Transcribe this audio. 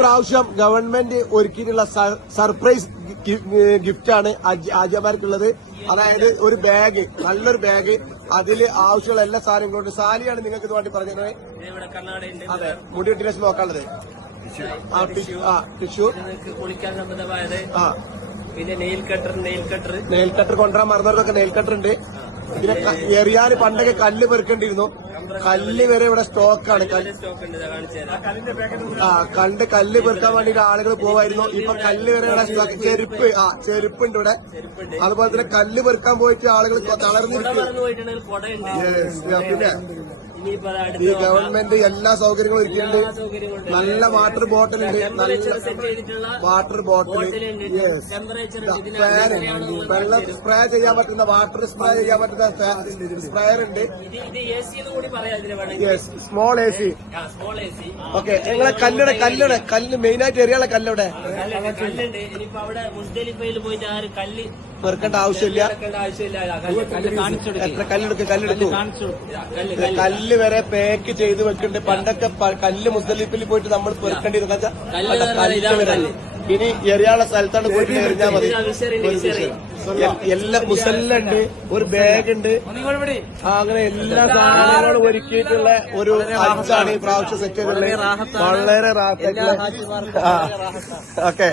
പ്രാവശ്യം government ഒരുക്കിയിട്ടുള്ള surprise ഗിഫ്റ്റാണ് ആജിമാർക്കുള്ളത്. അതായത് ഒരു ബാഗ്, നല്ലൊരു ബാഗ്, അതിൽ ആവശ്യമുള്ള എല്ലാ സാധനങ്ങളും. സാലിയാണ് നിങ്ങൾക്ക് ഇത് വേണ്ടി പറഞ്ഞത്. അതെ, മുടി വെട്ടി വെച്ച് നോക്കാനുള്ളത്. ടിഷ്യൂ, കുളിക്കാൻ സംബന്ധമായത്, ആ പിന്നെ നെയിൽ കട്ടർ കൊണ്ടുവരാൻ മറന്നവർക്കൊക്കെ നെയിൽ കട്ടർ ഉണ്ട്. പിന്നെ എറിയാൻ പണ്ടൊക്കെ കല്ല് പെറുക്കേണ്ടിയിരുന്നു. കല്ല് വരെ ഇവിടെ സ്റ്റോക്കാണ്. കല്ല് പെറുക്കാൻ വേണ്ടിട്ട് ആളുകൾ പോവായിരുന്നു. ഇപ്പൊ കല്ല് വരെ ഇവിടെ സ്റ്റോക്ക്. ചെരുപ്പുണ്ട് ഇവിടെ. അതുപോലെ തന്നെ കല്ല് പെറുക്കാൻ പോയിട്ട് ആളുകൾ തളർന്നിരിക്കും. പിന്നെ ഈ ഗവൺമെന്റ് എല്ലാ സൗകര്യങ്ങളും ഒരുക്കിയിട്ടുണ്ട്. നല്ല വാട്ടർ ബോട്ടിൽ ഉണ്ട്. നല്ല വാട്ടർ ബോട്ടിൽ, ഫാൻ, വെള്ളം സ്പ്രേ ചെയ്യാൻ പറ്റുന്ന, വാട്ടർ സ്പ്രേ ചെയ്യാൻ പറ്റുന്ന സ്പ്രേയർ ഉണ്ട്. Small A C. ഓക്കെ, നിങ്ങളെ കല്ല് മെയിനായിട്ട് എറിയാനുള്ള കല്ലുടെ പെറുക്കേണ്ട ആവശ്യമില്ല. എത്ര കല്ലെടുക്കും. കല്ല് വരെ പാക്ക് ചെയ്ത് വെക്കുന്നുണ്ട്. പണ്ടൊക്കെ കല്ല് മുസ്ദലിഫിൽ പോയിട്ട് നമ്മൾ പെറുക്കേണ്ടിരുന്ന കല്ല് വരെ ഇനി എറിയാനുള്ള സ്ഥലത്താണ് പോയിട്ട് എറിഞ്ഞാൽ മതി. എല്ലാ മുസല്ലുണ്ട്, ഒരു ബാഗ് ഉണ്ട്. അങ്ങനെ എല്ലാ സാധനങ്ങളും ഒരുക്കിയിട്ടുള്ള ഒരു ഹജ്ജാണ് ഈ പ്രാവശ്യം സെറ്റ് ചെയ്തിട്ടുള്ളത്. വളരെ റാഹത്തായിട്ടുള്ള. ഓക്കെ.